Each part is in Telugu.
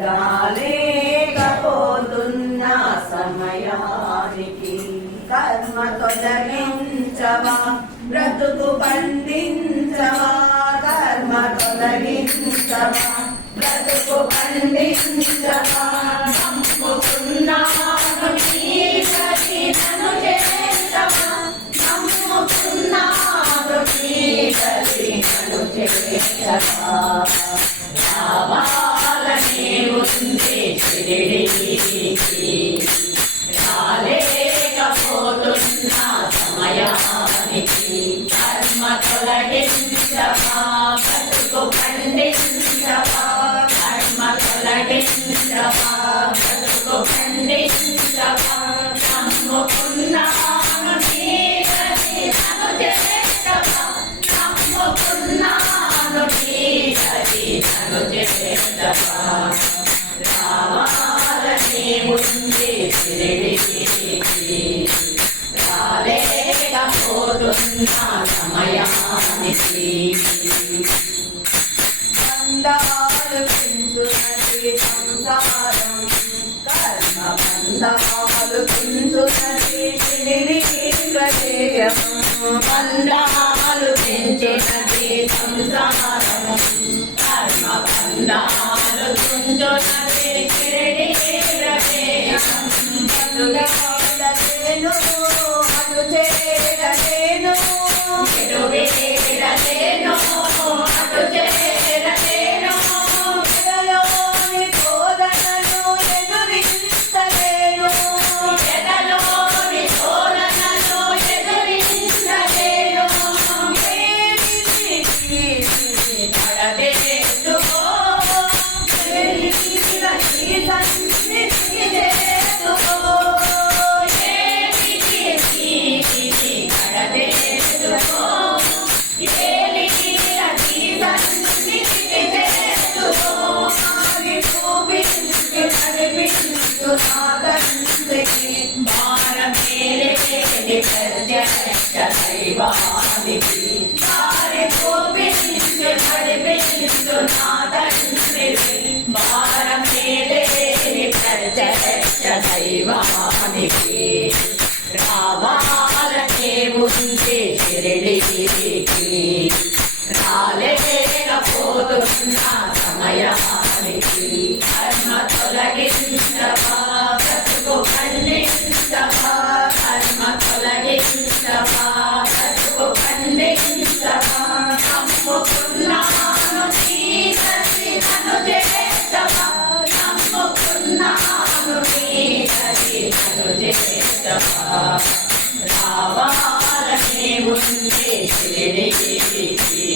రాలేకపోతున్న సమయానికి కర్మ తొలగించవా, బ్రతుకు పండించవా, కర్మ తొలగించవా, బ్రతుకు పండించవా. నమ్ముకున్నాను నన్ను చేస్తావా, నమ్ముకున్నాను నన్ను చేస్తావా. రావాలని ఉంది షిరిడీకి, రాలేకపోతున్న సమయానికి కర్మ తొలగించవా, బ్రతుకు పండించవా, కర్మ తొలగించవా, బ్రతుకు పండించవా. నమ్ముకున్నాను నన్ను చేస్తావా, నమ్ముకున్నాను నన్ను చేస్తావా. రావాలని ఉంది షిరిడీకి, రాలేకపోతున్న సమయానికి బంధాలు పెంచునది సంసారం, కర్మ బంధాలు పెంచునది షిరిడీ ప్రదేశం. బంధాలు పెంచునది సంసారం, కర్మ బంధాలు పెంచునది షిరిడీ ప్రదేశం. పరుగాడలేను అటు చేరలేను, ఎటు వేడలేను అటు చేరలేను, ఎదలోని కోదనను ఎదురించలేను, ఎదలోని కోదనను ఎదురించలేను. పడదేసుకో రావాలనే ఉంది షిరిడీకి, రాలేకపోతున్న సమయానికి కర్మ తొలగించవా, బ్రతుకు పండించవా, కర్మ తొలగించవా, బ్రతుకు పండించవా. నమ్ముకున్నాను నన్ను చేస్తావా, నమ్ముకున్నాను నన్ను చేస్తావా. రావాలని ఉంది షిరిడీకి,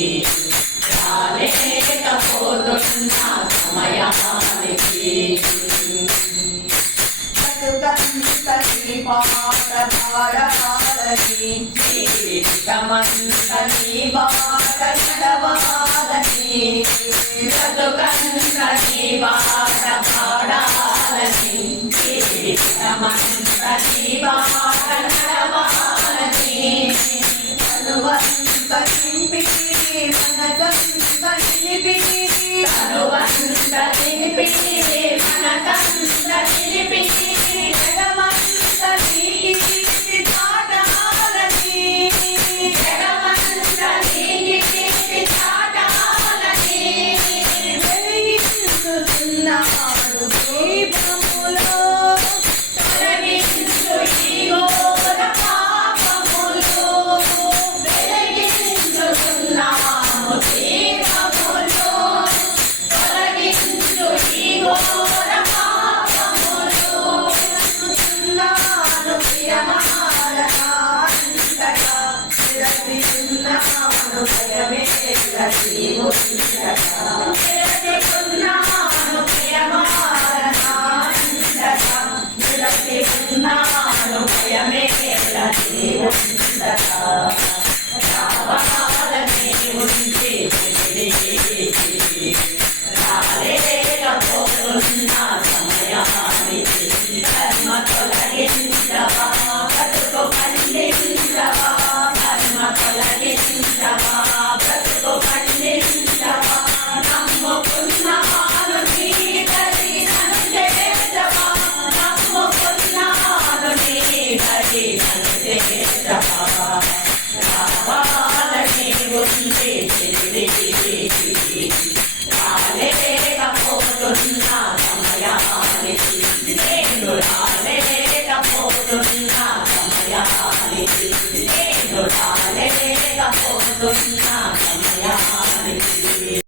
రాలేకపోతున్న సమయానికి బతుకంతని పాట పాడాలని, జీవితమంతని బాట నడవాలని, బతుకంతని పాట పాడాలని, జీవితమంతని బాట నడవాలని. తనువంత నింపి మనసంత నిలిపి, తనువంత నిలిపి మనసంత నిలిపి, జగమంత నీకి చాటాలని, జగమంత నీకి చాటాలని. వెలిగించుతున్నాడు దీపములో, తొలగించు ఈ ఘోర పాపములో, వెలిగించుతున్నాము దీపములో, తొలగించు ఈ ఘోర పాపములో. ఉన్నాను ప్రియమారనాంతగా, నిరతిన్నాను భయమేలసిముండగా, నిరతిన్నాను ప్రియమారనాంతగా, నిరతిన్నాను భయమేలసిముండగా. రావాలని ఉంది షిరిడీకి, రాలేకపోతున్న సమయానికి కర్మ తొలగించవా, బ్రతుకు పండించవా, కర్మ తొలగించవా, బ్రతుకు పండించవా. నమ్ముకున్నాను నీ దరి రావాలని ఉంటే రాలేకపోతున్నా సమయానికి నేను రాలేకపోతున్నా సమయానికి